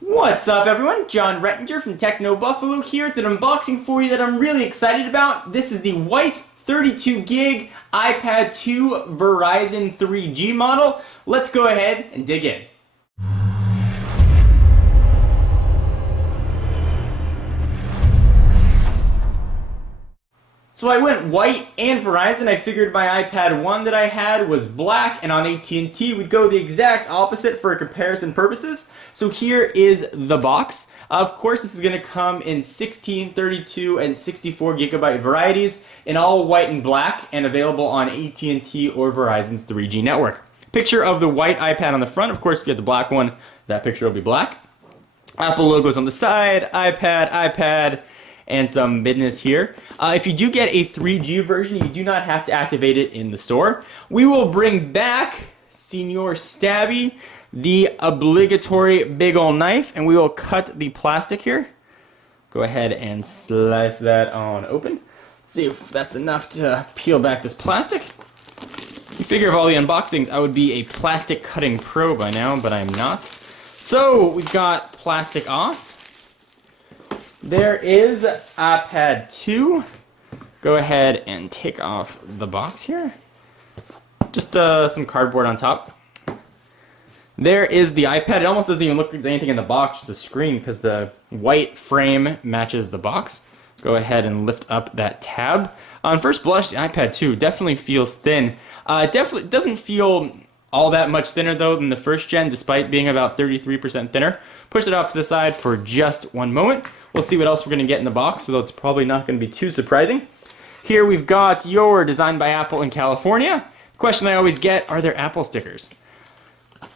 What's up everyone? John Rettinger from Techno Buffalo here with an unboxing for you that I'm really excited about. This is the white 32 gig iPad 2 Verizon 3G model. Let's go ahead and dig in. So I went white and Verizon. I figured my iPad 1 that I had was black, and on AT&T we'd go the exact opposite for comparison purposes. So here is the box. Of course, this is going to come in 16, 32, and 64 gigabyte varieties in all white and black, and available on AT&T or Verizon's 3G network. Picture of the white iPad on the front. Of course, if you get the black one, that picture will be black. Apple logos on the side, iPad, and some business here. If you do get a 3G version, you do not have to activate it in the store. We will bring back Senor Stabby, the obligatory big ol' knife, and we will cut the plastic here. Go ahead and slice that on open. Let's see if that's enough to peel back this plastic. You figure of all the unboxings, I would be a plastic cutting pro by now, but I'm not. So we've got plastic off. There is iPad 2. Go ahead and take off the box here. Just some cardboard on top. There is the iPad. It almost doesn't even look like there's anything in the box, just a screen, because the white frame matches the box. Go ahead and lift up that tab. On first blush, the iPad 2 definitely feels thin. It definitely doesn't feel all that much thinner though than the first gen, despite being about 33% thinner. Push it off to the side for just one moment. We'll see what else we're going to get in the box, although it's probably not going to be too surprising. Here we've got your Designed by Apple in California. The question I always get, are there Apple stickers?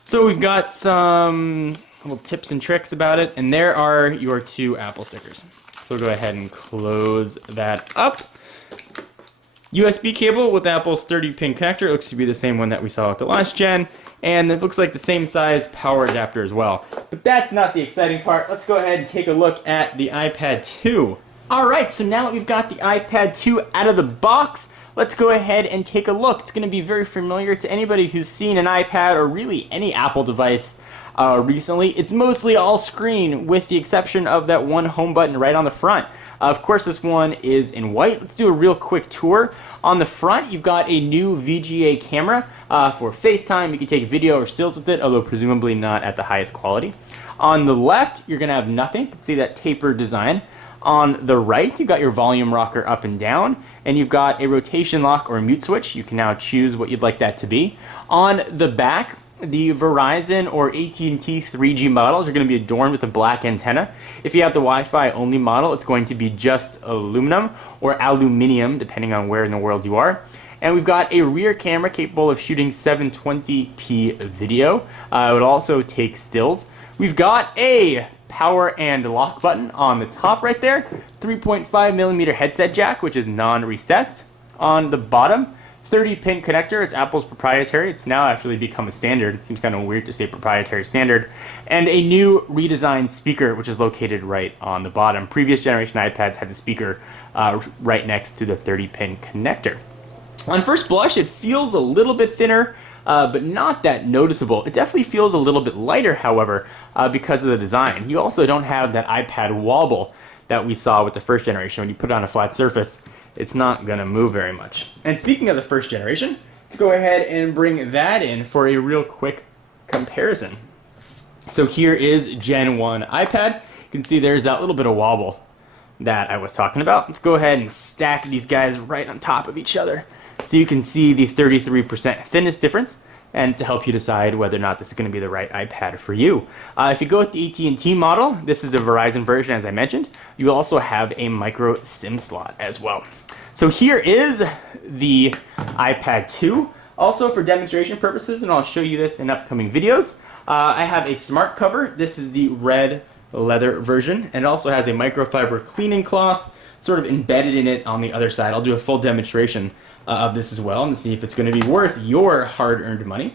So we've got some little tips and tricks about it, and there are your two Apple stickers. So we'll go ahead and close that up. USB cable with Apple's 30-pin connector. It looks to be the same one that we saw with the last gen, and it looks like the same size power adapter as well. But that's not the exciting part. Let's go ahead and take a look at the iPad 2. Alright, so now that we've got the iPad 2 out of the box, let's go ahead and take a look. It's going to be very familiar to anybody who's seen an iPad or really any Apple device recently. It's mostly all screen with the exception of that one home button right on the front. Of course, this one is in white. Let's do a real quick tour. On the front, you've got a new VGA camera for FaceTime. You can take video or stills with it, although presumably not at the highest quality. On the left, you're going to have nothing. You can see that tapered design. On the right, you've got your volume rocker up and down, and you've got a rotation lock or a mute switch. You can now choose what you'd like that to be. On the back, the Verizon or AT&T 3G models are going to be adorned with a black antenna. If you have the Wi-Fi only model, it's going to be just aluminum or aluminium, depending on where in the world you are. And we've got a rear camera capable of shooting 720p video. It would also take stills. We've got a power and lock button on the top right there. 3.5mm headset jack, which is non-recessed. On the bottom, 30-pin connector. It's Apple's proprietary. It's now actually become a standard. It seems kind of weird to say proprietary standard. And a new redesigned speaker, which is located right on the bottom. Previous generation iPads had the speaker right next to the 30-pin connector. On first blush, it feels a little bit thinner, but not that noticeable. It definitely feels a little bit lighter, however, because of the design. You also don't have that iPad wobble that we saw with the first generation. When you put it on a flat surface, it's not going to move very much. And speaking of the first generation, let's go ahead and bring that in for a real quick comparison. So here is Gen 1 iPad. You can see there's that little bit of wobble that I was talking about. Let's go ahead and stack these guys right on top of each other so you can see the 33% thinness difference, and to help you decide whether or not this is going to be the right iPad for you. If you go with the AT&T model, this is the Verizon version as I mentioned. You also have a micro SIM slot as well. So here is the iPad 2. Also for demonstration purposes, and I'll show you this in upcoming videos, I have a smart cover. This is the red leather version, and it also has a microfiber cleaning cloth sort of embedded in it on the other side. I'll do a full demonstration of this as well and see if it's going to be worth your hard-earned money.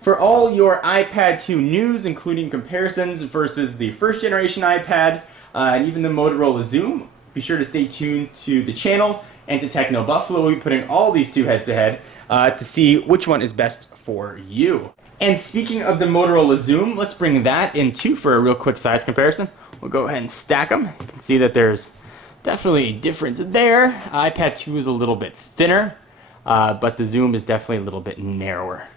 For all your iPad 2 news, including comparisons versus the first generation iPad and even the Motorola Xoom, be sure to stay tuned to the channel and to Techno Buffalo. We'll be putting all these two head-to-head to see which one is best for you. And speaking of the Motorola Zoom, let's bring that in too for a real quick size comparison. We'll go ahead and stack them. You can see that there's definitely a difference there. iPad 2 is a little bit thinner, but the Zoom is definitely a little bit narrower.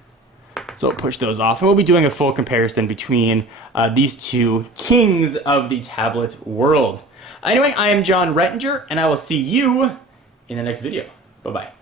So we'll push those off, and we'll be doing a full comparison between these two kings of the tablet world. Anyway, I am John Rettinger, and I will see you in the next video. Bye-bye.